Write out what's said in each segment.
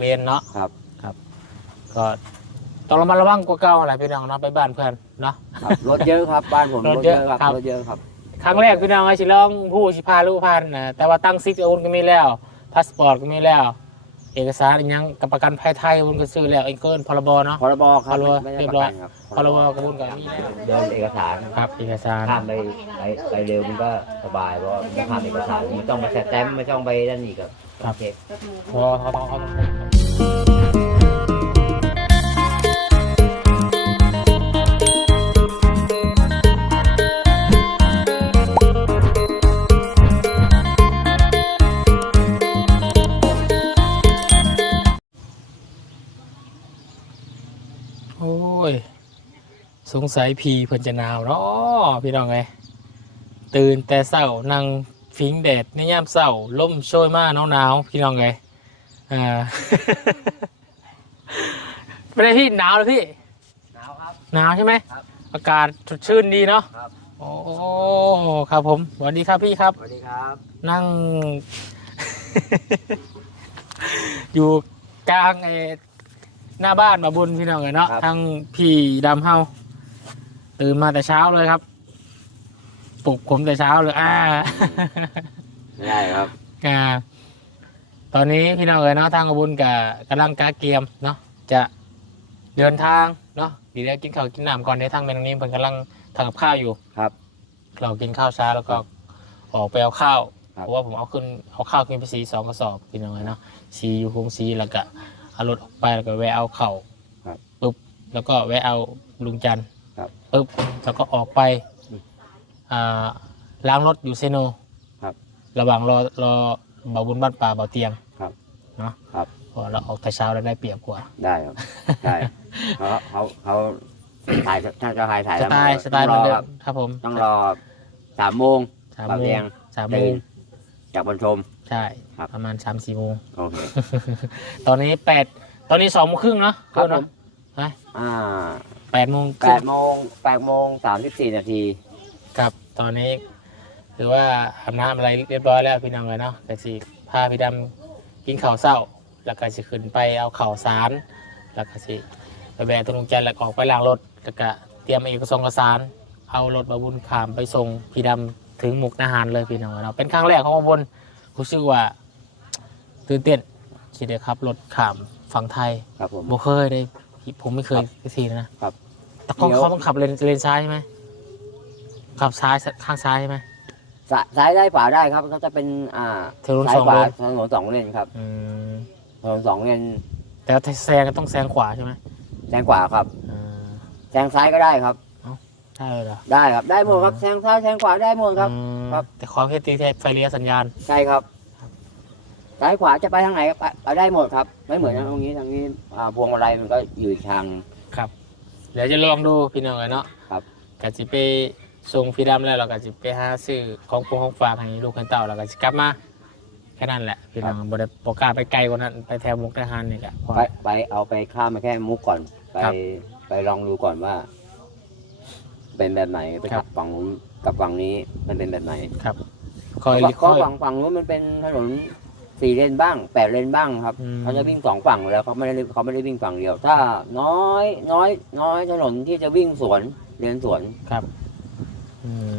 เรียนเนาะครับ ก็ต้องระมัดระวังกว่าเก่าอะไรพี่น้องเนาะไปบ้านเพื่อนเนาะ ครับรถเยอะครับ บ้านผมรรถถเยเยอะอะครับครับรถเยอะครับครั้งแรกพี่น้องไอ้ชิลองผู้ชิพาลูกพันนะแต่ว่าตั้งซิกโอนก็มีแล้วพาสปอร์ตก็มีแล้ว เอกสารอีกอยังกับประกันภัยไทยโอนก็ซื้อแล้วเองเกินพรบเนาะ พรบครับพรบไม่ได้เรียปบระร้อยกันครับพรบกระบวนการมีแล้วเดินเอกสารครับเอกสารข้ามไปไปไปเร็วมันก็สบายเพราะว่าไม่ข้ามเอกสารไม่ต้องไปแซมไม่ต้องไปนั่นอีกครับครับ โอเคพอเขาเขาเขาโอ้ย สงสัยพีเพิ่นจะหนาวเนาะพี่น้องไงตื่นแต่เช้านั่ง ฟิงแดดในยามเช้าลมโชยมาหนาวๆพี่น้องไงอ่า ไม่ได้พี่หนาวเลยพี่ หนาวครับ หนาวใช่ไหมครับอากาศสดชื่นดีเนาะครับ โอ้ครับผมสวัสดีครับพี่ครับ สวัสดีครับ นั่ง อยู่กลางไอ้หน้าบ้านมาบุญพี่น้องเลยเนาะทั้งพี่ดำเฮาตื่นมาแต่เช้าเลยครับ ปลุกผมแต่เช้าเลยอ่าไม่ได้ครับ อ่าตอนนี้พี่น้องเอ๋ยเนาะทางกบุญกับกำลังกาเกียมเนาะจะเดินทางเนาะเดีแล้วกินข้าวกินน้ำก่อนเดี๋ยวทางแม่นางนี้เพิ่นกำลังทำกับข้าวอยู่ครับ เรากินข้าวเช้าแล้วก็ออกไปเอาข้าวครับ เพราะว่าผมเอาขึ้นเอาข้าวขึ้นไปสีสองกระสอบพี่น้องเอ๋ยเนาะสีอยู่คงสีแล้วก็เอารถออกไปแล้วก็แวะเอาเข่าวครับปุ๊บแล้วก็แวะเอาลุงจันทร์ครับปุ๊บแล้วก็ออกไป อ่าล้างรถอยู่เซโนครับระหว่างรอรอเบาบุญบ้านป่าเบาเตียงครับ เนาะครับ เพราะเราออกแต่เช้าแล้วได้เปรียบกว่า ได้ครับได้เขาเขาเขาถ่ายถ้าจะถ่ายถ่ายสแล้วไตล์สไตล์เหต้มืออนงรเดิอคมรับครับผมต้องรอสามโมงสามเบาโมเตีงยงสามโมตื่งนจากบนชม ใช่ครับ ประมาณสามสี่โมง โอเค ตอนนี้แปดตอนนี้สองโมงครึ่งเนาะครับเนอะผมฮะอ่าแปดโมงคแปรึ่งดโมงแปดโมงสามสิบสี่นาที ครับ ตอนนี้ถือว่าอาบน้ำอะไรเรียบร้อยแล้วพี่น้องเลยเนาะแต่สิพาพี่ดำกินข้าวเศร้า แล้วก็สิขึ้นไปเอาข้าวสาร แล้วก็สิไปแวะตรงจันทร์แล้วก็ออกไปล้างรถแล้วก็เตรียมเอกสารสาร เอารถมาบุญขามไปส่งพี่ดำถึงมุกนาหารเลยพี่น้องเนาะเป็นครั้งแรกของมาบุญรู้สึกว่าตื่นเต้นที่ได้ขับรถขามฝั่งไทยครับผมบ่เคยได้ผมไม่เคยสักทีนะครับ แต่เขาเดี๋ยวเขาต้องขับเลนเลนซ้ายใช่ไหม ขับซ้ายข้างซ้ายใช่ไหมสะซ้ายได้ขวาได้ครับก็จะเป็นอ่าถนนซ้าสยองขวาเลนถนนสองเลนครับอืมถนนสองเลนแต่ถ้าแซงก็ต้องแซงขวาใช่ไหมแซงขวาครับอ่าแซงซ้ายก็ได้ครับ ใช่เลยเหรอ ได้ครับได้หมดครับแซงซ้ายแซงขวาได้หมดครับ อืมครับ แต่ขอเพียงตีไฟเลี้ยวสัญญาณ ใช่ครับซ้ายขวาจะไปทางไหนก็ไปไปได้หมดครับ ไม่เหมือนทางนี้ทางนี้อ่าพวงมาลัยมันก็อยู่อีกทาง เดี๋ยวจะลองดูพี่น้องเลยเนาะครับ กะจิไป ส่งพี่ดำแล้วเรากะจิไปหาซื้อของปรุงของฝากให้ลูกให้เต่าแล้วก็จะกลับมาแค่นั้นแหละพี่น้องบ่ได้โปรกล้าไปไกลกว่านั้นไปแถวมุกดาหารนี่แหละพอ ไปไปเอาไปข้ามมาแค่มุกก่อน ไปครับไปลองดูก่อนว่า เป็นแบบไหนไปครักับบ ฝั่งนู้นกับฝั่งนี้มันเป็นแบบไหนครับคอยเพราะคอยฝั่งฝั่งนู้นมันเป็นถนนสี่เลนบ้างแปดเลนบ้างครับอืม เขาจะวิ่งสองฝั่งอยู่แล้วเขาไม่ได้เขาไม่ได้วิ่งฝั่งเดียว ถ้าน้อยน้อย น้อยถนนที่จะวิ่งสวนเลนสวนครับอืม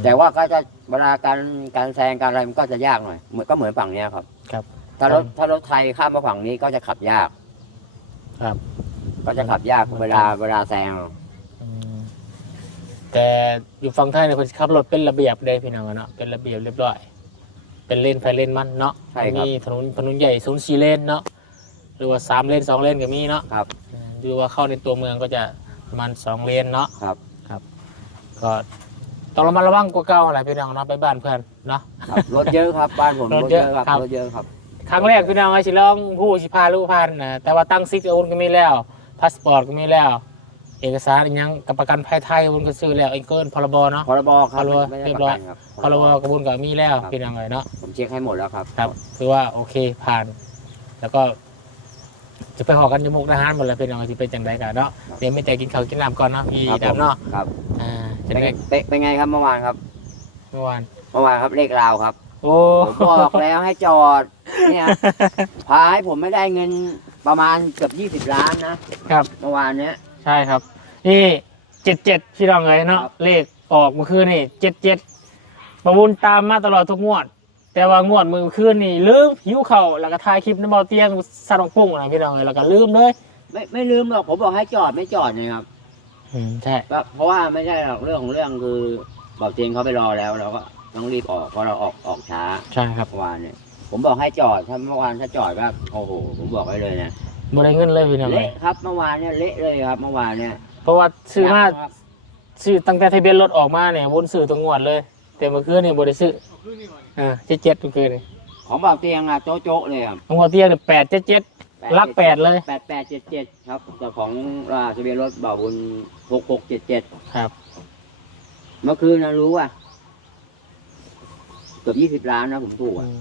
แต่ว่าก็จะเวลาการการแซงการอะไรมันก็จะยากหน่อยเหมือนก็เหมือนฝั่งเนี้ยครับ ครับ ถ้ารถครับถ้ารถไทยข้ามมาฝั่งนี้ก็จะขับยาก ครับ ก็จะขับยากเวลาเวลาแซงอืมแต่อยู่ฝั่งไทยเนี่ยคนขับรถเป็นระเบียบเลยพี่น้องอะเนาะเป็นระเบียบเรียบร้อย เป็นเลนไฟเลนมันเนาะใช่ครับมีถนนถนนใหญ่ศูนย์สี่เลนเนาะหรือว่าสามเลนสองเลนก็มีเนาะครับอืมหรือว่าเข้าในตัวเมืองก็จะประมาณสองเลนเนาะครับครับ ก็ ต้องระมัดระวังกว่าเก่าอะไรพี่น้องเนาะไปบ้านเพื่อนเนาะ ครับรถเยอะครับบ้านผมรรถถเยเยอะอะครับครับรถเยอะครับ ครั้งแรกพี่น้องไอ้ชิลองผู้ชิพาลูกพันนะแต่ว่าตั้งซิกโอนก็มีแล้วพาสปอร์ตก็มีแล้ว เอกสารอีกอยังกับประกันภัยไทยโอนก็ซื้อแล้วเองเกินพรบเนาะ พรบครับพรบไม่ได้เรียปบร้ระอย กันครับพรบกระบวนการมีแล้วพี่น้องเลยเนาะผมเช็คให้หมดแล้วครับ ครับ คือว่าโอเคผ่าน แล้วก็ จะไปหอกันจมูกทหารหมดแล้วพี่น้องที่เป็นจังไดกันเนาะเดี๋ยวไม่แต่กินข้าวกินน้ำก่อนเนาะพี่ครับผมดำเนาะครับอ่าจะเป็นได้ไงเป็นเป็นไงครับเมื่อวานครับเมื่อวานเมื่อวานครับเลขราวครับ โอ้ผมบอกแล้วให้จอดเนี่ยพาให้ผมไม่ได้เงินประมาณเกือบยี่สิบ20ล้านนะครับเมื่อวานเนี้ยใช่ครับ นี่เจ็ดเจ็ดพี่น้องเลยเนาะครับเลขออกเมื่อคืนนี่เจ็ดเจ็ดประวุนตามมาตลอดทุกงวด แต่ว่างวดมือคืนนี่ลืมหิวเข่าวแล้วก็ถ่ายคลิปน้ำเบาเตียงสารองพุ่งนะพี่น้องเลยแล้วก็ลืมเลยไม่ไม่ลืมหรอกผมบอกให้จอดไม่จอดนะครับอืมใช่ก็เพราะว่าไม่ใช่หรอกเรื่องของเรื่องคือบอกเตียงเขาไปรอแล้วเราก็ต้องรีบออกเพราะเราออกออกช้าใช่ครับเมื่อวานเนี่ยผมบอกให้จอดถ้าเมื่อวานถ้าจอดก็โอ้โหผมบอกไว้เลยนะบ่ได้เงินเลยพี่น้องเลยเละครับเมื่อวานเนี่ยเละเลยครับ เมื่อวานเนี่ยเพราะว่าซื้อมาครับ ซื้อตั้งแต่ทะเบียนรถออกมาเนี่ยวนซื้อตัวงวดเลย แต่เมื่อคืนนี่บ่ได้ซื้ออ่าเจ็ดเจ็ดเมื่อคืนนี่ของบอกเตียงอะโจ๊ะโจ๊ะเลยครับของเบาเตียงเนี่ยแปดเจ็ดเจ็ดลักแปดเลยแปดแปดเจ็ดเจ็ดครับแต่ของราทะเบียนรถบ่าวบุญหกหกเจ็ดเจ็ดครับ เมื่อคืนนะรู้ว่าเกือบยี่สิบ20ล้านนะผมถูกอือะม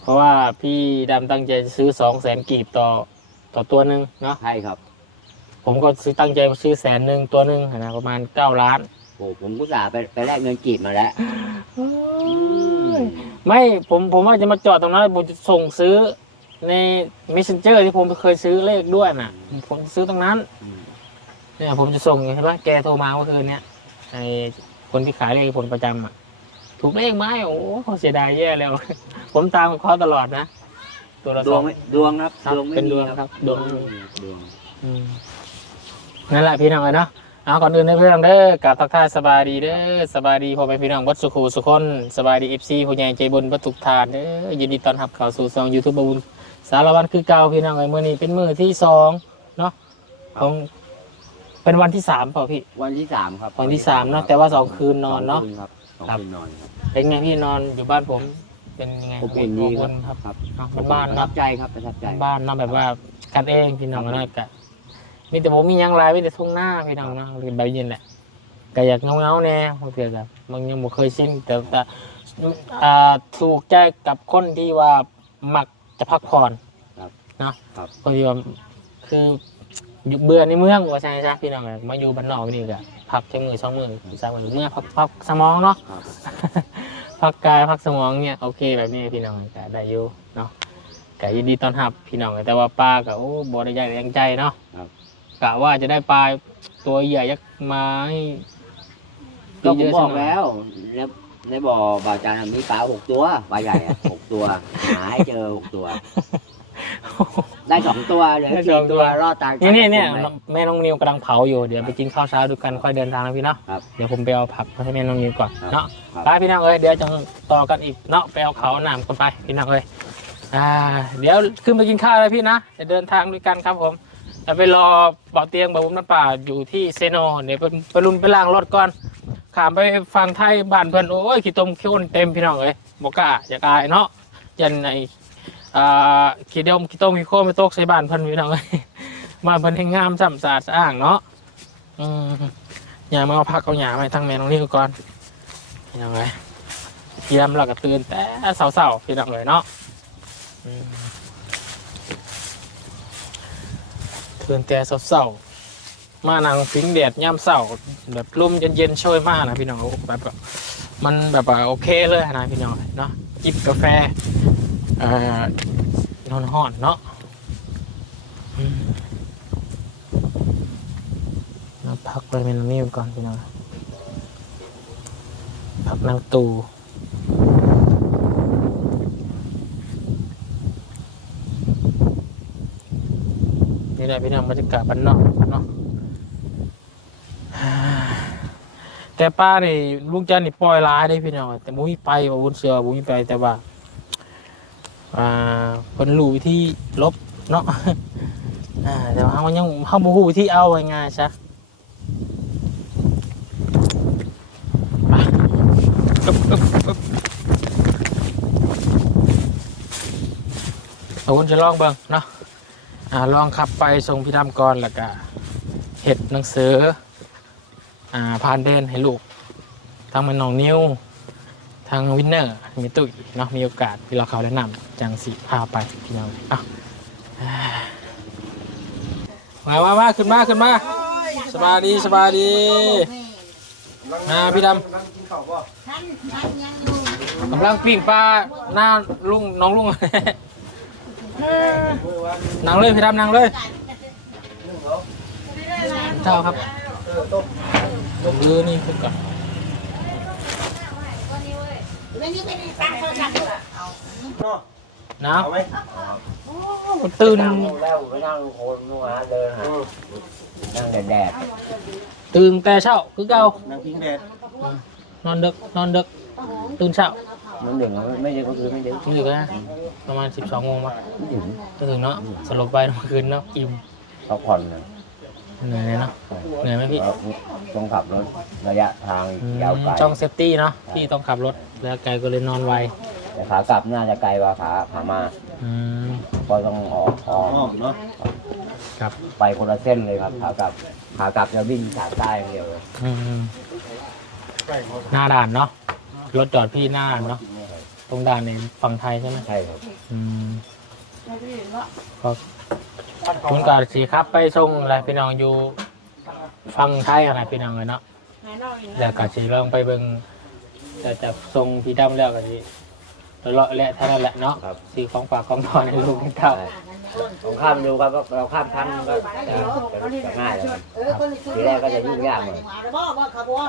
เพราะว่าพี่ดำตั้งใจซื้อสองแสนกีบต่อต่อตัวหนึ่งเนาะใช่ครับ ผมก็ซื้อตั้งใจซื้อแสนหนึ่งตัวหนึ่งนะประมาณเก้าล้านโอ้ผมก็สาห์ไปไปแลกเงินกีบมาแล้ว ไม่ผมผมว่าจะมาจอดตรงนั้นผมจะส่งซื้อใน messenger ที่ผมเคยซื้อเลขด้วยน่ะ ผมซื้อตรงนั้นอืมเนี่ย ผมจะส่งใช่ไหมแกโทรมาเมื่อคืนเนี้ยไอคนที่ขายเลขผลประจำอะ ถูกเลขไหมโอ้โหเสียดายแย่แล้ว ผมตามเขาตลอดนะตัวละดสวองง ไม่ดวงครับครับดวงไม่เป็นมีดวงครับดวงไม่มีดวง อืมนั่นแหละพี่น้องเลยเนาะ เอาก่อนอื่นเลยพี่น้องเด้อกราบทักทายสบายดีเด้อสบายดีพ่อแม่พี่น้องวัดสุขูสุคนสบายดีเอฟซีผู้ใหญ่ใจบุญวัตถุกทานเด้อยินดีต้อนรับเข้าสู่ซองยูทูบบุญสารวันคือเก่าพี่น้องเลยมื่อนี้เป็นมือที่สองเนาะของเป็นวันที่สามเปล่าพี่ วันที่สามครับวันที่สามเนาะแต่ว่าสองคืนนอนเนาะ สงคืครับสองครับ คืนนอนครับเป็นไงพี่นอนอยู่บ้านผม เป็นยังไงผมเห็นดีครับครับครับเนาะมันบ้านประทัเนาะ บใจครับประทับใจ บ้านเนาะแบบว่ากันเองพี่น้องเนาะกะ มีแต่ผมมีหยังหลายมีแต่ทุ่งหน้าพี่น้องเนาะเป็นแบบนี้แหละก็อยากเงาเงาๆแน่บางเทื่อกับมันยังบ่เคยชินแต่แต่อ่าถูกใจกับคนที่ว่ามักจะพักผ่อนเนาะครับคนที่ว่าคืออยู่เบื่อในเมืองว่าใช่ไหมจ๊ะพี่น้องเอ้ยมาอยู่บ้านนอกนี่ก็พักแค่มือสองมือสามมือเมื่อพักพักสมองเนาะครับพักกายพักสมองเนี่ยโอเคแบบนี้พี่น้องก็ได้อยู่เนาะก็ยินดีต้อนรับพี่น้องแต่ว่าปลาก็โอ้บ่ได้ใหญ่แรงใจเนาะครับ กะว่าจะได้ปลาตัวใหญ่ยักษ์มาให้ก็ผมเยะๆบอกสัหน่ยแล้วในในบ่อบาจานมีปลาหกตัวปลาใหญ่อะหกตัว หาให้เจอหกตัว ได้สองตัวเหลือได้สสี่องตัตัววรอดตายนี่นี่เนี่ยไปแม่น้องนิวกำลังเผาอยู่เดี๋ยวไปกินข้าวเช้าด้วยกันค่อยเดินทางนะพี่เนาะครับเดี๋ยวผมไปเอาผักมาให้แม่น้องนิวก่อนครับเนาะครับไปพี่น้องเอ้ยเดี๋ยวจะต่อกันอีกเนาะไปเอาเขาหนามกันไปพี่น้องเอ้ยอ่า เดี๋ยวขึ้นไปกินข้าวเลยพี่นะจะเดินทางด้วยกันครับผม จะไปรอเบาเตียงเบาบุ้มน้ำป่าอยู่ที่เซโนเดี๋ยวไปไปรุนไปล้างรถก่อนขามไปฟังไทยบ้านเพื่อนโอ้ยขี้ตมขี้อ้นเต็มพี่น้องเอ้ยบอกกล้าอยากอายเนาะยันไอขี้เดียวขี้ตมขี้โค้ไม่ตกใส่บ้านเพื่อนพี่น้องเอ้ยบ้าเพื่อนให้งามจำสะอาดสะอ้างเนาะอืมอย่ามาพักเอาหยาไปทั้งแม่น้องนี่ก่อนพี่น้องเอ้ยเยี่ยมเราก็ตื่นแต่เสาๆพี่น้องเอ้ยเนาะอืม ตื่นแต่เสาๆมานั่งฟิงแดดย่ำเสาแบบลมเย็นๆช่วยมากนะพี่น้องแบบมันแบบว่าโอเคเลยนะพี่น้องเนาะจิบกาแฟอ่อนอนห่อนเนาะมาพักไปเมนูนี่ก่อนพี่น้องพักนางตู นี่แหละพี่น้องบรรยากาศบ้านนอกเนาะแต่ป้านี่ลุงจันนี่ปล่อยร้ายได้พี่น้องแต่บุ้ยไปว่าวุ้นเสือบุ้ยไปแต่ว่าอ่าคนรู้วิธีลบเนาะอ่าเดี๋ยวเขายังเขาบูฮูวิธีเอาไว้ง่ายซะไปอึ๊บอึ๊บอึ๊บเอาวุ้นจะลองเบิ่งเนาะ อ่าลองขับไปส่งพี่ดำก่อนแล้วก็เห็ดหนังสืออ่าผ่านเดนให้ลูกทางมันน้องนิ้วทางวินเนอร์มีตุ้ยเนาะมีโอกาสที่เราเขาแนะนำจังสีพาไปพี่น้องอะมามามาขึ้นมาขึ้นมาสบายดีสบายดีมาพี่ดท่านท่านยังอยู่ำกำลังปิ้งปลาหน้าลุงน้องลุง นั่งเลยพี่ดำนั่งเลยเจ้าครับลงมือนี่พวกกับหนาวเอาไหมมันตื่นนั่งแล้วไปนั่งโคนนัวเดินหานั่งแดดตื่นแต่เช้าคือเก่านั่งพิงแดดนอนดึกนอนดึกตื่นเช้าๆ มันหนึ่งไม่ดึกก็คือไม่ดึกนี่ดึกนะประมาณ12โมงมาไม่ถึงก็ถึงเนาะสลบไปเมื่อคืนเนาะอิ่มพักผ่อนนะเหนื่อยเลยเนาะเหนื่อยไหมพี่ต้องขับรถระยะทางอืมยาวไกลช่องเซฟตี้เนาะพี่ต้องขับรถแล้วไกลก็เลยนอนไวแต่ขากลับน่าจะไกลกว่าขาขามาอืมก็ต้องออกออกอ้อมเนาะครับไปคนละเส้นเลยครับขากลับขากลับจะวิ่งทางใต้อย่างเดียวเลยอืมหน้าด่านเนาะ รถจอดพี่หน้าด่านเนาะตรงด่านในฝั่งไทยใช่ไหมใช่ครับอืมก็คุณกาสีครับไปส่งอะไรพี่น้องอยู่ฟังไทยอะไรพี่น้องเลยเนาะแล้วก็สีลองไปเบิ่งจะจะส่งพี่ดำแล้วก็สี เลาะและเท่านั้นแหละเนาะครับสีของฝากของทอนให้ลูกให้เต้าใช่ผมข้ามดูครับว่าเราข้ามพันก็จะจะจะง่ายแล้วครับทีแรกก็จะยุ่งยากหน่อย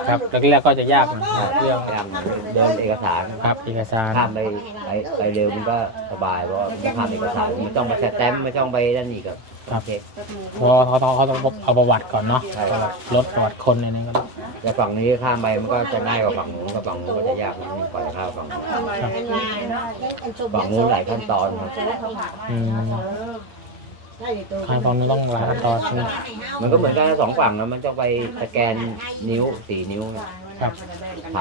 ครับแรกๆก็จะยากหนะเรื่องยากหน่อยเดินเอกสารครับเอกสารข้ามไปไปไปเร็วมันก็สบายเพราะว่ามันข้ามเอกสารไม่ต้องมาแสแตมป์ไม่ต้องไปนั่นอีกครับ โอเคเพราะว่าเขาต้องเขาต้องเอาประวัติก่อนเนาะใช่ ประวัติรถประวัติคนในนั้นก็ต้องแต่ฝั่งนี้ข้ามไปมันก็จะง่ายกว่าฝั่งนู้นกับฝั่งนู้นก็จะยากนิดนึงกว่าจะข้ามฝั่งนู้นฝั่งนู้นหลายขั้นตอนครับอืมทางตอนนี้ต้องหลายขั้นตอนใช่ไหมมันก็เหมือนกันสองฝั่งนะมันต้องไปสแกนนิ้วสี่นิ้วครับท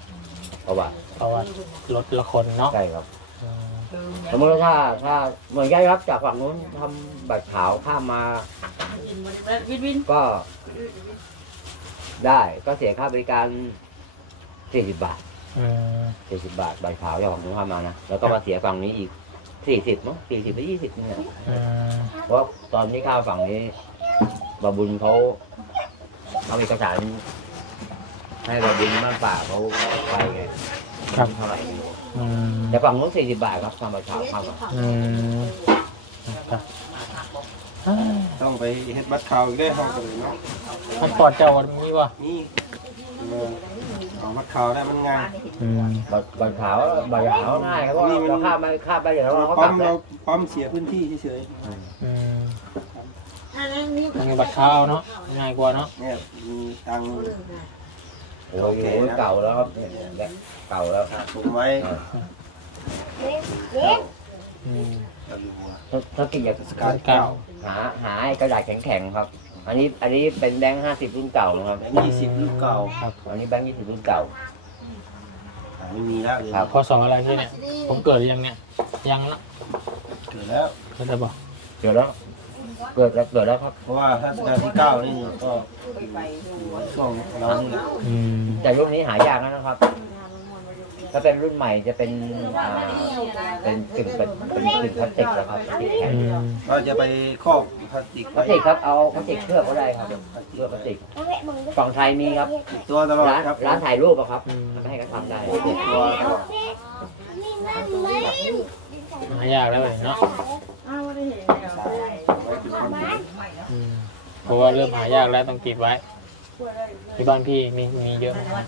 ำประวัติประวัติรถละคนเนาะใช่ครับอืม สมมติว่าถ้าถ้าเหมือนกันครับจากฝั่งนู้นทำบัตรขาวข้ามมาก็ได้ก็เสียค่าบริการสี่สิบบาทอืมสี่สิบบาทบัตรขาวจากฝั่งนู้นข้ามมานะแล้วก็มาเสียฝั่งนี้อีกสี่สิบมั้งสี่สิบหรือยี่สิบเนี่ย อืมเพราะตอนนี้ข้ามฝั่งนี้บาบุญเขาเอาเอกสารให้บาบุญบ้านป่าเขาไปไงครับเท่าไหร่ อืมแต่ฝั่งนู้นสี่สิบบาทครับทำบัตรขาวข้ามมาอืมครับเอ้ยต้องไปเฮ็ดบัตรข่าวอีกได้ห้องกันเลยเนาะมันปลอดเจ้าวันนี้วะนี่เออเอาบัตรข่าวได้มันง่ายอืมบัตรบัตรขาวบัตรขาวง่ายครับเพราะว่าเราข้ามไปข้ามไปเดี๋ยวเราเขากปั๊ลัมบแล้เราวปั๊มเสียพื้นที่เฉยอืมต้องมีบัตรเข้าวเนาะง่ายกว่าเนาะๆเนี่ยมีทาง โอ้ยเก่าแล้วครับเนี่ยเก่าแล้วส่งไว้อืมถ้าถ้ากินอยากสการเก่าหาหาไอ้กระดาษแข็งๆครับ อันนี้อันนี้เป็นแบงค์ห้าสิบรุ่นเก่านะครับแบงค์ยี่สิบรุ่นเก่าครับอันนี้แบงค์ยี่สิบรุ่นเก่าหาไม่มีแล้วเลยครับพศอะไรที่เนี่ย ผมเกิดหรือยังเนี่ย ยังเนาะเกิดแล้วก็จะบอกเกิดแล้ว เกิดแล้วเกิดแล้วครับเพราะว่ารัชกาลที่เก้านี่ก็ช่วงเรานี่แหละอืมแต่รุ่นนี้หายากแล้วนะครับ ถ้าเป็นรุ่นใหม่จะเป็นอ่าเป็นกึ่งเป็นเป็นกึ่งพลาสติกแล้วครับพลาสติกแข็ง อืมเราจะไปครอบพลาสติกพลาสติกครับ เอาพลาสติกเคลือบก็ได้ครับเคลือบพลาสติกฝั่งไทยมีครับ ติดตัวตลอดร้านครับร้านถ่ายรูปอะครับอืมให้เขาทำได้ ติดตัวตลอด หายากแล้วเลยเนาะไว้เป็นความดีอืมเพราะว่าเริ่มหายากแล้วต้องติดไว้ที่บ้านพี่มีมีเยอะไหมว่า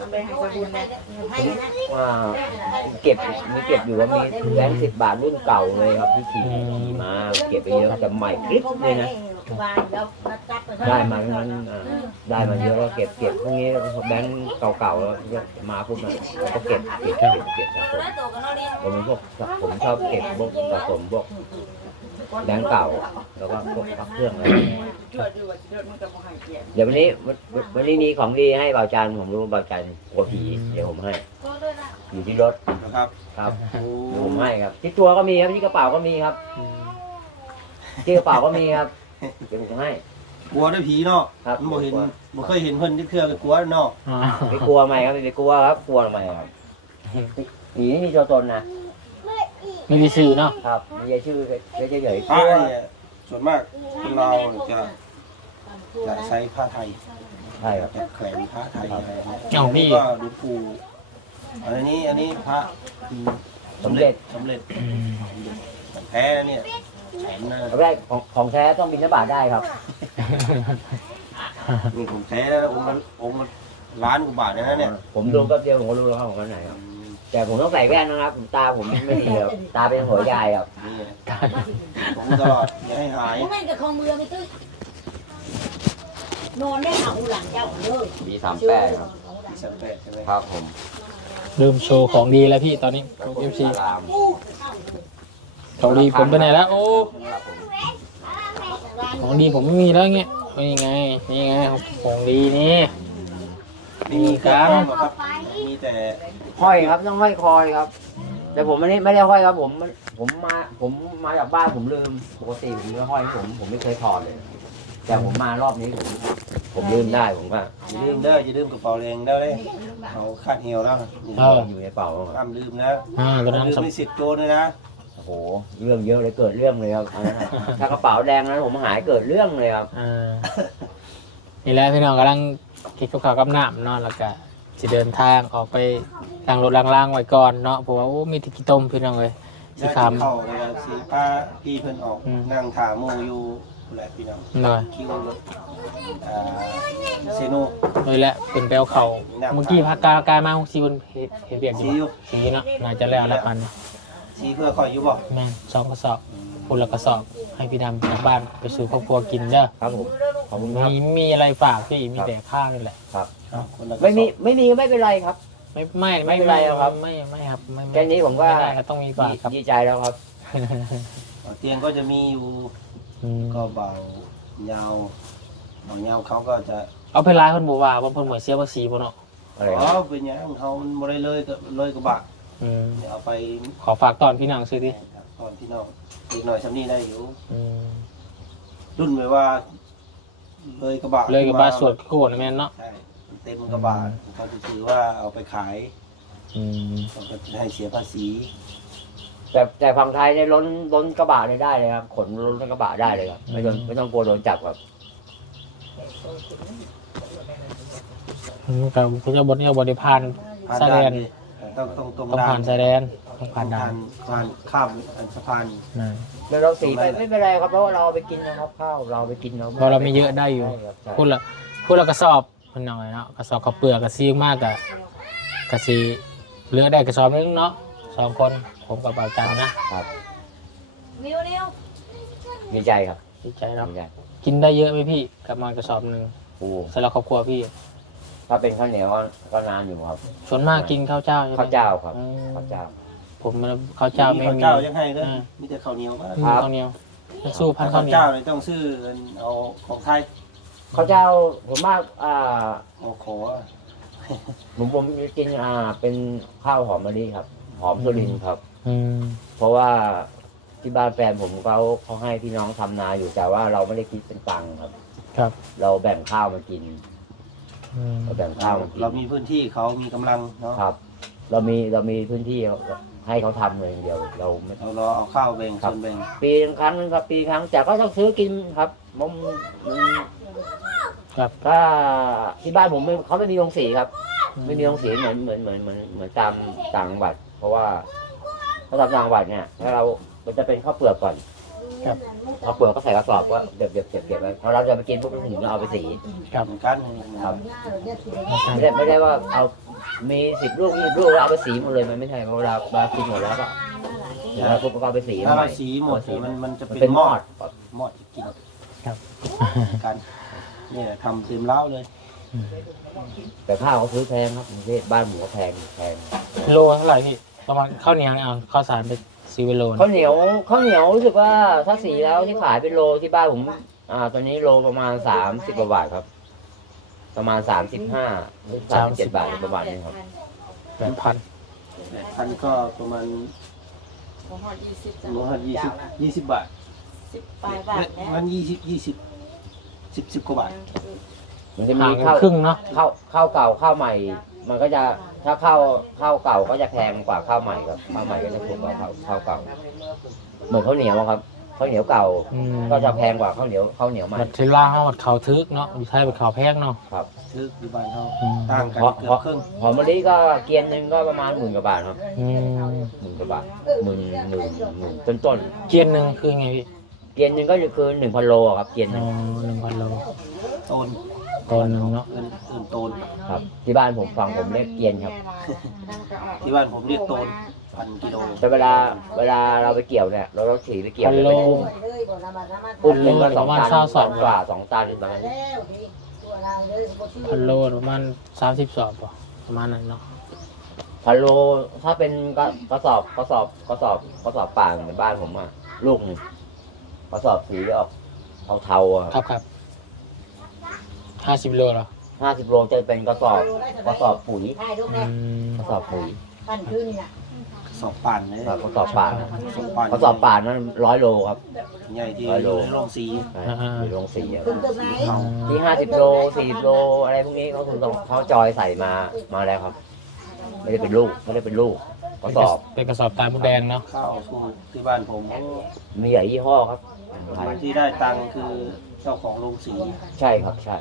เก็บมีเก็บอยู่ว่ามีแบงค์สิบบาทรุ่นเก่าเลยครับที่ขี่มาเก็บไปเยอะแต่ใหม่คลิปเลยนะ ได้มาทั้งนั้นอ่าได้มาเยอะแล้วเก็บเก็บพวกนี้แบงค์เก่าๆแล้วมาปุ๊บน่ะเราก็เก็บเก็บเก็บเก็บสะสมผมพวกผมชอบเก็บพวกสะสมพวกแบงค์เก่า แล้วก็พวกพักเครื่องอะไรเดี๋ยววันนี้วันวันนี้มีของดีให้บ่าวจันผมรู้ว่าบ่าวจันกลัวผีเดี๋ยวผมให้อยู่ที่รถนะครับครับโอ้เดี๋ยวผมให้ครับ ที่ตัวก็มีครับที่กระเป๋าก็มีครับอืมที่กระเป๋าก็มีครับ เดี๋ยวผมจะให้กลัวด้วยผีเนาะครับมันบ่เห็นบ่เคยเห็นเพิ่นที่เครือก็กลัวเนาะอ่าไม่กลัวไหมครับไม่กลัวครับกลัวทำไมครับผีไม่มีตัวตนนะไม่มีสื่อเนาะครับมีแต่ชื่อเฉยๆผ้าตัวเนี่ยส่วนมากคนเราจะจะใช้ผ้าไทยใช่ครับ จะแขวนผ้าไทยอะไรเนี่ยเอาพี่ก็หลวงปู่อันนี้อันนี้พระอืมสมเด็จสำเร็จอืมแท้นะเนี่ย แถมหน้าเอาได้ของของแท้ต้องบินทบาทได้ครับ นี่ผมแท้แล้วนะองค์ละองค์ละล้านกว่าบาทนะเนี่ยผมดูแป๊บเดียวผมก็รู้แล้วครับของคนไหนครับ แต่ผมต้องใส่แว่นนะครับผมตาผมไม่ดีครับตาเป็นหัวยายครับนี่ไงผมตลอดอย่าให้หายผมไม่กับของมือไม่ตื้อนอนได้เอาหลังเจ้าเลยปีสามแปดครับสแปดใช่ไหมครับผมลืมโชว์ของดีแล้วพี่ตอนนี้แล้วก็เอฟซีสลาม ของดีผมไปไหนแล้วโอ้ครับผมของดีผมไม่มีแล้วเงี้ยนี่ไงนี่ไงของดีนี่ไม่มีเครื่องห้องหรอกครับมีแต่ห้อยครับต้องห้อยคอยครับ แต่ผมไม่ได้ไม่ได้ห้อยครับ ผมผมมาผมมาจากบ้านผมลืมปกติผมจะห้อยผมผมไม่เคยถอดเลย แต่ผมมารอบนี้ผมผมลืมได้ผมว่าอย่าลืมเด้ออย่าลืมกระเป๋าแดงเด้อเลยเขาคาดเหี่ยวแล้วนี่เอออยู่ในเป๋าครับห้ามลืมนะอ่าตอนห้ามนั้นลืมสำไม่สิทธิ์โจรเลยนะ โอ้โห เรื่องเยอะเลยเกิดเรื่องเลยครับอันนั้นน่ะถ้ากระเป๋าแดงนั้นผมหายเกิดเรื่องเลยครับอ่านี่แหละพี่น้องกำลังคิดกับข้าวกับน้ำเนอนแล้วก็จะเดินทางออกไปล้างรถล้างๆไว้ก่อนเนาะเพราะว่าโอ้มีแติกิต้มพี่น้องเลยสิได้คกินข้าวเลยครับสีป้าพี่เพิ่นออกอืม นั่งถามหมูอยู่แหละพี่น้องำหน่อยคิวรถอ่าเซโนนี่แหละเป็นแปลวเขาเมื่อกี้พากากายมาหกสีบนเห็นเห็นเบียดอสียู่อยู่ สีเนาะน่าจะแล้วแล้วปัน สีเพื่อคอยอยู่บ่แม่งสองกระสอบคนละกระสอบ ให้พี่ดำกลับบ้านไปสู่ครอบครัวกินเด้อครับผมขอบคุณครับ มีมีอะไรฝากพี่มีแต่ข้าวนี่แหละ คนละกระสอบไม่มีไม่มีไม่เป็นไรครับ ไม่ไม่ไม่เป็นไรหรอกครับ ไม่ไม่ครับไม่ไม่แค่นี้ผมว่าไได้ต้องมีฝากครับดีใจแล้วครับ เตียงก็จะมีอยู่อืมก็เบายาวเบายาวเขาก็จะเอาไปร้ายคนบัวว่าบางคนเหมือนเสียภาษีบ่เนาะอะไรอ๋คอรับเป็นหยังเขามันบ่ได้เลยก็เลยกระบะ อืมเดี๋ยวเอาไปขอฝากตอนพี่นางซื้อดิตอนที่น้องเด็กหน่อยสำนีได้อยู่ อืมรุ่นไว้ว่า เลยกระบะเลยกับบ้านสวดโกนแม่นเนาะใช่เต็มกระบะเขาจะถือว่าเอาไปขายอืมเขาก็จะให้เสียภาษีแต่แต่ฝั่งไทยเนี่ยล้นล้นกระบะเนี่ยได้เลยครับ ขนล้นกระบะได้เลยครับ ไม่ต้องไม่ต้องกลัวโดนจับครับ อืมกับคุณจะบนเนี่ยบริพานผ่านชายแดด่านนดิ ต้องต้องตรงต้องด่าผ่านนชายแดนต้องผ่านด่านผ่านข้ามอันสะพานนะแล้วเราสีไปไม่เป็นไรครับเพราะว่าเราเอาไปกินนะครับข้าวเราเอาไปกินเราเพราะเราไม่เยอะได้อยู่ ใช่ครับใช่พูดละพูดละกระสอบมันหน่อยเนาะกระสอบข้าวเปลือกกระซีมากกะกระซีเหลือได้กระสอบนึงเนาะสองคนผมกับเบาจันนะนิ้วนิ้วดีใจครับดีใจเนาะดีใจกินได้เยอะไหมพี่กลับมากระสอบหนึ่งโอ้สำหรับครอบครัวพี่ ถ้าเป็นข้าวเหนียวก็ก็นานอยู่ครับส่วนมากกินข้าวเจ้าใช่ไหมข้าวเจ้าครับอืมข้าวเจ้า ผมข้าวเจ้าไม่ข้าวมีเจ้ายังให้เลยอ่า มีแต่ข้าวเหนียวมาไม่มีข้าวเหนียวสู้พันข้าข้าววเหนียวเจ้าเลยต้องซื้อเอาของไทยข้าวเจ้าผมว่าอ่าเอาขอผมผมจะกินอ่าเป็นข้าวหอมมะลิครับ หอมสุรินทร์ครับ อืมเพราะว่าที่บ้านแฟนผมเขาเขาให้พี่น้องทำนาอยู่แต่ว่าเราไม่ได้คิดเป็นตังค์ครับ ครับ เราแบ่งข้าวมากินอืม เราแบ่งข้าวมากินเรามีพื้นที่เขามีกำลังเนาะครับ เรามีเรามีพื้นที่ให้เขาทำเลยอย่างเดียวเราไม่ เรารอเอาข้าวแบ่งส่วนแบ่งปีครั้งนึงครับปีครั้งแต่ก็ต้องซื้อกินครับผมมันครับถ้าที่บ้านผมไม่เขาไม่มีโรงสีครับ ไม่มีโรงสีเหมือนเหมือนเหมือนเหมือนเหมือนตามต่างจังหวัด เพราะว่าถ้าตามต่างจังหวัดเนี่ยถ้าเรามันจะเป็นข้าวเปลือกก่อน ครับข้าวเปลือกก็ใส่กระสอบว่าเก็บเก็บเก็บเก็บไว้พอเราจะไปกินปุ๊บเราถึงเราเอาไปสีครับเหมือนกันครับไม่ได้ไม่ได้ว่าเอามีสิบลูกยี่สิบลูกแล้วเอาไปสีหมดเลยมันไม่ใช่เพราะเวลาเวลากินหมดแล้วก็เดี๋ยวเราปุ๊บก็เอาไปสีถ้าใหเราม่สีหมดมันมันจะมันเป็เป็นนมมออดดมอดกินครับกันนี่แหละทำเต็มเล้าเลย แต่ข้าวเขาซื้อแพงครับประเทศบ้านหมูก็แพงแพงโลเท่าไหร่พี่ประมาณข้าวเหนียวเนี่ยเอาข้าวสารไป ซื้อไปโลนึงข้าวเหนียวข้าวเหนียวรู้สึกว่าถ้าสีแล้วที่ขายเป็นโลที่บ้านผมอ่า ตอนนี้โลประมาณสามสิบกว่าบาทครับ ประมาณสามสิบห้าหรือสามสิบเจ็ดบาทประมาณนี้ครับแปดพันพันก็ประมาณของหอยี่สิบโลละยี่สิบยี่สิบบาทสิบปลายบาทมันยี่สิบยี่สิบสิบสิบกว่าบาทมันจะมีห่างกันข้าวครึ่งเนาะข้าวข้าวเก่าข้าวใหม่ มันก็จะ ถ้าข้าวข้าวเก่าก็จะแพงกว่าข้าวใหม่ครับข้าวใหม่ก็จะถูกกว่าข้าวข้าวเก่า เหมือนข้าวเหนียวอะครับข้าวเหนียวเก่า อืมก็จะแพงกว่าข้าวเหนียวข้าวเหนียวใหม่บัดเทล่าเขาบัดเขาทึกเนาะอยู่ไทยบัดเขาแพงเนาะครับซื้ออยู่บ้านเขาอืมต่างกันเพราะเกืเพอบราะครึ่งหอมมะลิก็เกียนหนึ่งก็ประมาณหมื่นกว่าบาทครับอืมหมื่นกว่าบาทหมื่นหมื่นหมื่นต้นต้นเกียนหนึ่งคือไงพี่ๆเกียนหนึ่งก็คือหนึ่งพันโลอะครับเกียนหอ๋นึ่องหนึ่งพันโลโตน ตนหนึ่งเนาะอื่นอื่นโตน ครับ ที่บ้านผมฟังผมเรียกเกียนครับ ที่บ้านผมเรียกโตน พันกิโลแต่เวลาเวลาเราไปเกี่ยวเนี่ย เราต้องถีไปเกี่ยวพันเลยโลปุ๊บหนึ่งก็สองประมาณตันเศร้าสองกว่าสองตันประมาณนี้พันโลประมาณสามสิบสอบป่ะประมาณนั้นเนาะพันโลถ้าเป็นกระกระสอบกระสอบกระสอบกระสอบป่าเหมือนบ้านผมอะลูกหนึ่งกระสอบสีออกเทาๆอะครับครับ ห้าสิบโลเหรอห้าสิบโลจะเป็นกระสอบกระสอบปุ๋ยอืมกระสอบปุ๋ยพันขึ้นน่ะสอบป่านเลยครับกระสอบป่าสอบป่านกระสอบป่านั้นร้อยโลครับใหญ่ที่ร้อยโลในโรงสีอยู่โรงสีอะ ขึ้นตรงไหนที่ห้าสิบโลสี่โลอะไรพวกนี้เขาคือต้องเขาจอยใส่มามาแล้วครับ ไม่ได้เป็นลูกไม่ได้เป็นลูกกระสอบเป็นกระสอบตาผู้แดงเนาะข้าวสู้ที่บ้านผมมีหลายยี่ห้อครับ ที่ได้ตังค์คือเจ้าของโรงสี ใช่ครับใช่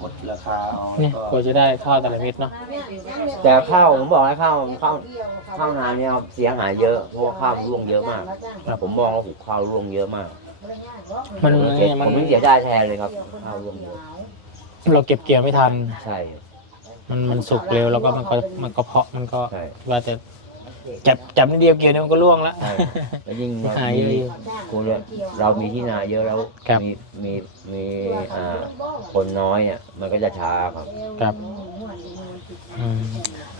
กดราคาเอาเนี่ยก็กว่าจะได้ข้าวแต่ละเม็ดเนาะแต่ข้าวผมบอกให้ข้าวข้าวข้าวนาเนี่ยเสียหายเยอะเพราะว่าข้าวร่วงเยอะมากผมมองว่าหูข้าวร่วงเยอะมากมันผมเนี่ยผมันมไม่เสียได้แทนเลยครับข้าวร่วงเยอะเราเก็บเกี่ยวไม่ทัน ใช่ มันมันสุกเร็วแล้วก็มันก็มันก็เพาะมันก็ใช่ ว่าแต่ จับจับนิดเดียวเกี่ยวเดียวมันก็ล่วงแล้ว ใช่แล้วยิ่งหายเยอะอยู่คุณเนี่ยเรามีที่นาเยอะแล้วครับ มีมีมีอ่าคนน้อยเนี่ยมันก็จะช้าครับ ครับอืม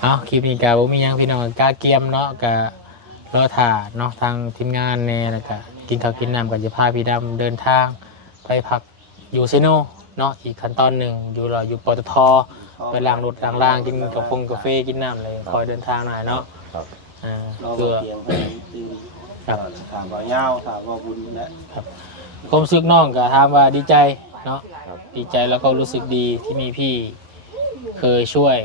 เอาคลิปนี้กะบ่มีหยังพี่น้องกาเกียมเนาะกะรอถ่าเนาะทางทีมงานแน่แล้วก็กินข้าวกินน้ำกันจะพาพี่ดำเดินทาง ไปพักอยู่เซโนเนาะอีกขั้นตอนหนึ่งอยู่รออยู่ปตทไปล้างรถล้างล่างกินกาแฟกาแฟกินน้ำเลยคอยเดินทางหน่อยเนาะครับ อ่ารอเพื่อ เตียงให้ตื่นครับ ถามว่าเงาถามว่าบุญและความรู้สึกน้องก็ถามว่าดีใจเนาะครับ ดีใจแล้วก็รู้สึกดีที่มีพี่เคยช่วย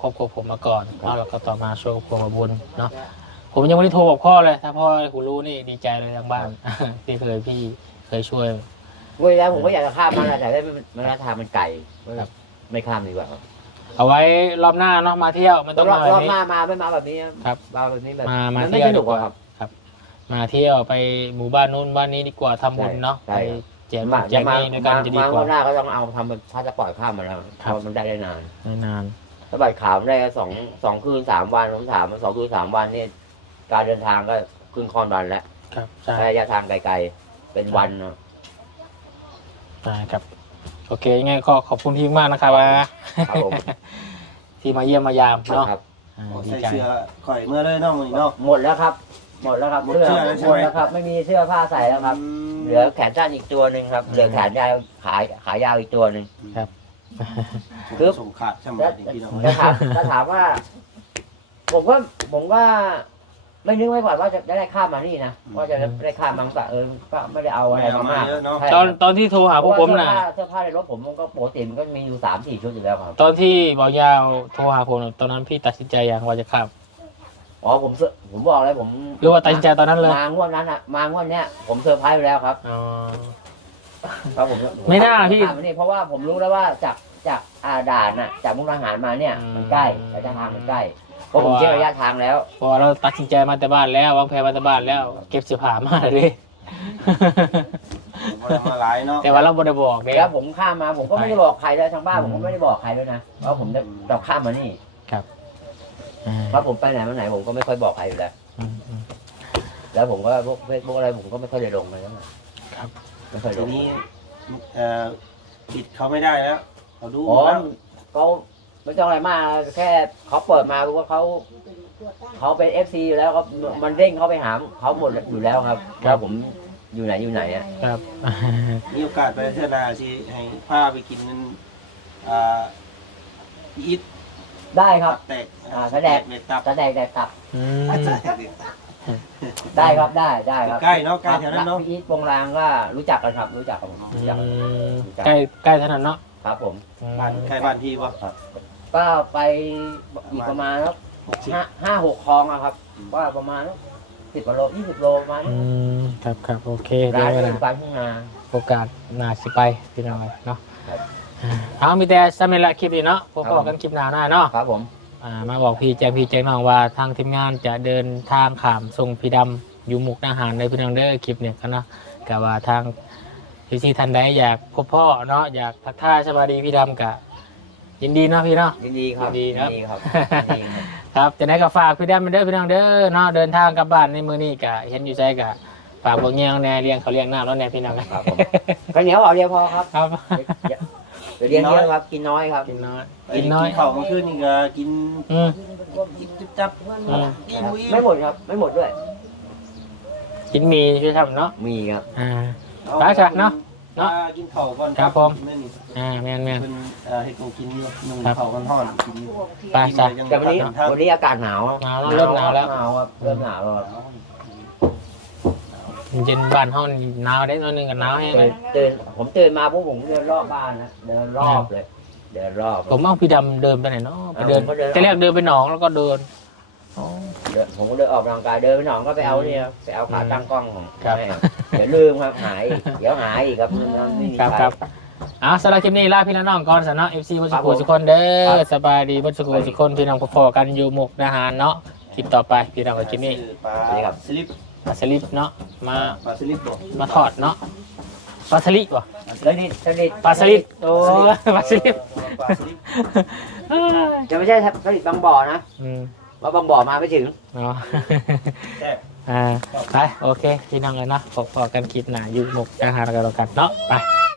ครอบครัวผมมาก่อนเนาะแล้วก็ต่อมาช่วยครอบครัวมาบุญเนาะผมยังไม่ได้โทรบอกพ่อเลย ถ้าพ่อคุณรู้นี่ดีใจเลยทางบ้าน ที่เคยพี่เคยช่วย เว้ยแล้วผมก็อยากจะข้ามมันนะแต่ได้มันมันทางมันไกลครับ ไม่ข้ามดีกว่าครับ เอาไว้รอบหน้าเนาะมาเที่ยวไม่ต้องรอบมาแบบรอบนี้ หน้ามาไม่มาแบบนี้ครับมาแบบนี้แบบมามามันไม่เที่ยวสนุกดีกว่าอะครับ ครับ มาเที่ยวไปหมู่บ้านนู้นบ้านนี้ดีกว่าทำบุญเนาะใช่ ไปครับแจกมาแจกมานี่ด้วยกันจะดีมากรอว่าบหน้าก็ต้องเอาทำเป็นพาสปอร์ตข้ามมาแล้วเพครับ ราะมันได้ได้นานไม่นานถ้าบัตรขาวมันได้แค่สองสองคืนสามวันผมถามมันสองคืนสามวันเนี่ยการเดินทางก็ครึ่งค่อนวันแล้วครับใช่ระยะทางไกลๆเป็นวันเนอะ ใช่ครับ โอเคยังไงก็ขอบคุณพี่มากนะครับว่าครับผม ที่มาเยี่ยมมายามเนาะครับ อ่าขอดีใส่ใจเสื้อข่อยเมื่อเลยเนาะมื้อนี้เนาะ หมดแล้วครับ หมดแล้วครับหมดเสื้อแล้วใช่ไหมหม ดแล้วครับ ไม่มีเสื้อผ้าใส่แล้วครับ เหลือแขนสั้นอีกตัวหนึ่งครับ เหลือแขนยาวขายขายาวอีกตัวหนึ่ง คือสงขาดใช่ไหมแล้วพี่น้อง จะถามจะถามว่า ผมว่าผมว่า ไม่นึกไม่ฝันว่าจะได้ข้ามมานี่นะว่าจะได้ข้ามมังกะเออก็ไม่ได้เอาอะไรมามากใช่ตอนตอนที่โทรหาพวกผมน่ะเสื้อผ้าในรถผมมันก็ปกติมันก็มีอยู่สามสี่ชุดอยู่แล้วครับตอนที่บอกยาวโทรหาผมน่ะตอนนั้นพี่ตัดสินใจยังว่าจะข้ามอ๋อผมเซอร์ผมบอกเลยผมหรือว่าตัดสินใจตอนนั้นเลยมางวดนั้นอะมางวดเนี้ยผมเซอร์ไพรส์ไปแล้วครับ อ๋อ ครับผมไม่น่าพี่ข้มนี่เพราะว่าผมรู้แล้วว่าจากจากอาด่านน่ะจากมุกดาหารมาเนี่ยมันใกล้ระยะทางมันใกล้ เพราะผมเช็คระยะทางแล้ว พอเราตัดสินใจมาแต่บ้านแล้ววางแผนมาแต่บ้านแล้ว เก็บเสื้อผ้ามาเลยผมบ่ได้มาหลายเนาะแต่ว่าเราบ่ได้บอกเด้ แล้วผมข้ามมาผมก็ไม่ได้บอกใครเลยทางบ้านผมก็ไม่ได้บอกใครด้วยนะเพราะผมจะจะข้ามมานี่อ่าเพราะผมไปไหนมาไหนผมก็ไม่ค่อยบอกใครอยู่แล้ว อืมอืม แล้วผมก็พวกเฟซบุ๊กอะไรผมก็ไม่ค่อยได้ลงเลยนะครับ ไม่ค่อยลทีงนี้เอ่อปิดเขาไม่ได้แล้วเขาดูอ๋อแล้ว เขา ไม่ต้องอะไรมากแค่เขาเปิดมาเพราะว่าเขาเขาเป็นเอฟซีอยู่แล้วเขามันเด้งเขาไปหาเขาหมดอยู่แล้วครับแล้วผมอยู่ไหนอยู่ไหนอะครับ มีโอกาสไปเทื่อหนาสิให้พาไปกินอ่าอีทได้ครับ แตกอ่าแสดงเม็ดตับแสดงแต่ตับ อืมได้ครับได้ได้ครับใกล้เนาะใกล้แถวนั้นเนาะพี่อีทวงรางก็รู้จักกันครับ รู้จักกันผมรู้จักกันใกล้ใกล้เท่านั้นเนาะครับผม บ้านใกล้บ้านพี่วะ ก็ไปอีกประมาณแล้วหกสิบห้าห้าหกคลองอะครับ ว่าประมาณสิบโลยี่สิบโลประมาณอืนี้มครับครับโอเคร้าเดี๋ยนวเวอลายู่กลางทุ่งนา โอกาสหน้าสิไปพี่น้องเนาะครับ เอามีแต่สำเร็จละคลิปนี้เนาะพบกันคลิปหน้าหน้าเนาะ ครับผม อ่ามาบอกพี่แจ้งพี่แจ้งน้องว่าทางทีมงานจะเดินทางขามส่งพี่ดำอยู่มุกดาหารในพี่น้องเด้อคลิปเนี่ยกันเนาะกับว่าทางพี่ซีท่านใดอยากพบพ่อเนาะอยากทักทายสวัสดีพี่ดำกะ ยินดีเนาะพี่เนาะ ยินดีครับยินดีครับ ยินดีครับยินดีครับ ครับจะได้ก็ฝากพี่ดำไปเด้อพี่น้องเด้อเนาะเดินทางกลับบ้านในมือนี้กะเห็นอยู่ใจกะฝากบวกเงี้ยงแน่เลี้ยงเขาเลี้ยงน้ำแล้วแน่พี่น้องครับผม ข้าวเหนียวเอาเดียวพอครับครับเดี๋ยวเรียนเยอะครับกินน้อยครับ กินน้อยไปกินน้อยข้าวเมื่อคืนนี่ก็กินอืมกินจิ๊บจับอืมอิ่มอิ่ไม่หมดครับ ไม่หมดด้วย กินหมีพี่ทำเนาะมีครับ อ่าอไปจ้ะเนาะ เนาะพกินข้าวก่อนครับผมนั่นนี่อ่าแม่นแม่น เป็นเอ่อให้กูกินอยู่นึ่งครับ ข้าวกันทอดกินอยู่ไปจ้ะ แต่วันนี้กิไปยังวันนี้อากาศหนาวหนาวแล้วเริ่มหนาวแล้ว หนาวครับเริ่มหนาวแล้วครับเย็นบ้านห้องหนาวได้ตอนนึงกับหนาวแห้งเลยตื่นผมตื่นมาพวกผมเดินรอบบ้านนะเดินรอบเลย เดินรอบผมเอาพี่ดำเดินไปไหนเนาะไปเดินผมก็เดิน แต่แรกเดินไปหนองแล้วก็เดินอ๋อเดินผมก็เดินออกกำลังกายเดินไปหนองก็ไปเอาเนี่ยไปเอาขาตั้งกล้องของครับ แม่เดี๋ยวลืมครับหายอีกเดี๋ยวหายอีกครับมันไม่มีครับใครครับเอ่าสำหรับคลิปนี้ลาพี่น้องก่อนสนะเอฟซีบัสครับกุผมสุกคนเด้ครัอบสบายดีบัสกุสุกคนพี่น้องพอๆกันอยู่มุกดาหารเนาะคลิปต่อไปพี่น้องกับคลิปนี้ปลาสวัสดีครับสลิปปลาสลิดเนาะมาปลาสลิปบ่มาทอดเนาะปลาสลิดวะแล้วนี่สลิดปลาสลิดโอ้ปลาสลิดปลาสลิปเอ้ยจะไม่ใช่สลิดบางบ่อนะอืมว่าะบางบ่อมาไม่ถึงเนาะ แซ่บ อ่าไปโอเคพี่น้องเลยเนาะพบกันคลิปหน้าอยู่มุกดาหารกันแล้วกันเนาะไป